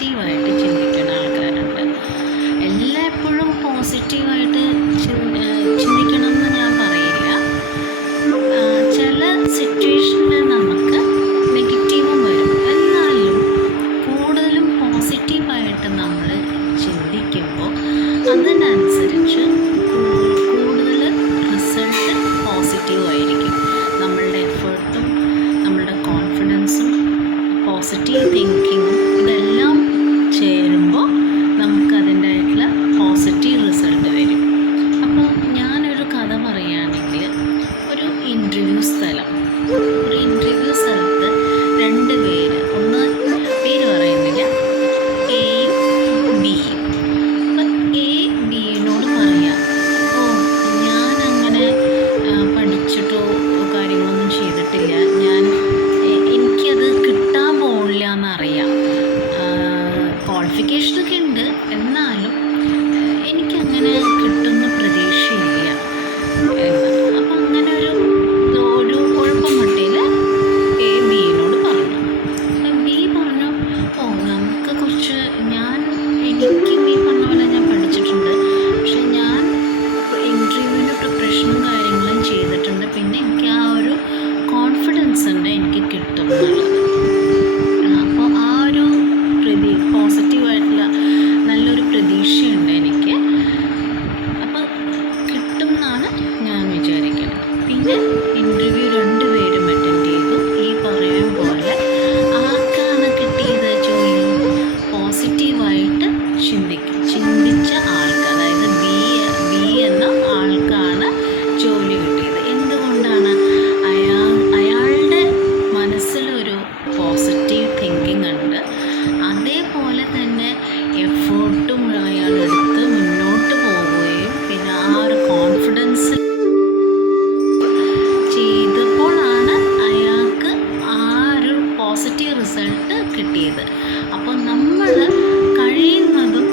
പോസിറ്റീവായിട്ട് ചിന്തിക്കുന്ന ആൾക്കാരുണ്ട്. എല്ലായ്പ്പോഴും പോസിറ്റീവായിട്ട് ചിന്തിക്കണം എന്ന് ഞാൻ പറയില്ല. ചില സിറ്റുവേഷനിൽ നമുക്ക് നെഗറ്റീവും വരും. എന്നാലും കൂടുതലും പോസിറ്റീവായിട്ട് നമ്മൾ ചിന്തിക്കുമ്പോൾ അതിനനുസരിച്ച് കൂടുതൽ റിസൾട്ട് പോസിറ്റീവായിരിക്കും. നമ്മളുടെ എഫേർട്ടും നമ്മളുടെ കോൺഫിഡൻസും പോസിറ്റീവ് തിങ്കിങ്ങും ഇതെല്ലാം ചേരുമ്പോൾ നമുക്കതിൻ്റെതായിട്ടുള്ള പോസിറ്റീവ് റിസൾട്ട് വരും. അപ്പോൾ ഞാനൊരു കഥ പറയുകയാണെങ്കിൽ, ഒരു ഇൻ്റർവ്യൂ സ്ഥലത്ത് രണ്ട് പേര്, ഒന്ന് പേര് പറയുന്നില്ല, എയും ബിയും. അപ്പം എ ബിയിനോട് പറയാം, ഞാനങ്ങനെ പഠിച്ചിട്ടോ കാര്യങ്ങളൊന്നും ചെയ്തിട്ടില്ല, എനിക്കത് കിട്ടാൻ പോകില്ല എന്നറിയാം, ക്വാളിഫിക്കേഷനൊക്കെ ഉണ്ട്, എന്നാലും എനിക്കങ്ങനെ കിട്ടുന്ന പ്രതീക്ഷയില്ല എന്ന്. അപ്പം അങ്ങനെ ഒരു കുഴപ്പം മട്ടിൽ എ ബിയിനോട് പറഞ്ഞു. ബി പറഞ്ഞു, നമുക്ക് കുറച്ച് എനിക്ക് നീ പറഞ്ഞ പോലെ ഞാൻ പഠിച്ചിട്ടുണ്ട്, പക്ഷെ ഞാൻ ഇൻ്റർവ്യൂവിൻ്റെ പ്രിപ്പറേഷനും കാര്യങ്ങളും ചെയ്തിട്ടുണ്ട്, പിന്നെ എനിക്ക് ആ ഒരു കോൺഫിഡൻസ് ഉണ്ട് എനിക്ക് കിട്ടും എന്നുള്ളത്. അപ്പോൾ ആ ഒരു പോസിറ്റീവായിട്ടുള്ള നല്ലൊരു പ്രതീക്ഷയുണ്ട് എനിക്ക്. അപ്പോൾ കിട്ടും എന്നാണ് ഞാൻ വിചാരിക്കുന്നത്. പിന്നെ ഇൻ്റർവ്യൂ രണ്ടുപേരും അറ്റൻഡ് ചെയ്തു. ഈ പറയും പോലെ ആർക്കാണ് കിട്ടിയത് ജോലി? പോസിറ്റീവായിട്ട് ചിന്തിച്ച ആൾക്ക്, അതായത് ബി എന്ന ആൾക്കാണ് ജോലി കിട്ടിയത്. എന്തുകൊണ്ടാണ്? അയാളുടെ മനസ്സിലൊരു പോസിറ്റീവ് തിങ്കിങ് ഉണ്ട്. അതേപോലെ തന്നെ എഫേർട്ടും അയാളെടുത്ത് മുന്നോട്ട് പോവുകയും പിന്നെ ആ ഒരു കോൺഫിഡൻസ് ചെയ്തപ്പോഴാണ് അയാൾക്ക് ആ ഒരു പോസിറ്റീവ് റിസൾട്ട് കിട്ടിയത്. അപ്പോൾ നമ്മൾ കഴിയുന്നതും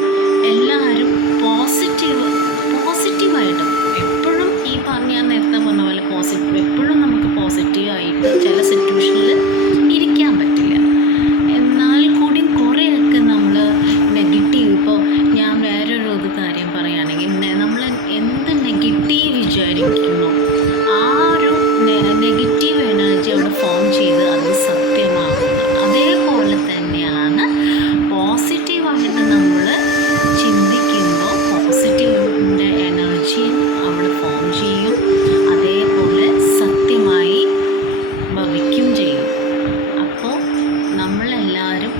എല്ലാവരും പോസിറ്റീവായിട്ടും എപ്പോഴും ഈ ഞാൻ നേരത്തെ പറഞ്ഞ പോലെ എപ്പോഴും നമുക്ക് പോസിറ്റീവായിട്ട് ചില സിറ്റുവേഷനിൽ ഇരിക്കാൻ പറ്റില്ല. എന്നാൽ കൂടി കുറേയൊക്കെ നമ്മൾ നെഗറ്റീവ്, ഇപ്പോൾ ഞാൻ വേറൊരു കാര്യം പറയുകയാണെങ്കിൽ, നമ്മൾ എന്ത് നെഗറ്റീവ് വിചാരിക്കുന്നു ആ ഒരു നെഗറ്റീവ് എനർജി അവിടെ ഫോം ചെയ്ത് അത് സത്യമാകുന്നു. അതേപോലെ തന്നെയാണ് പോസിറ്റീവായിട്ട് നമ്മൾ ചിന്തിക്കുമ്പോൾ പോസിറ്റീവിൻ്റെ എനർജി അവിടെ ഫോം ചെയ്യും, അതേപോലെ സത്യമായി ഭവിക്കും ചെയ്യും. അപ്പോൾ നമ്മളെല്ലാവരും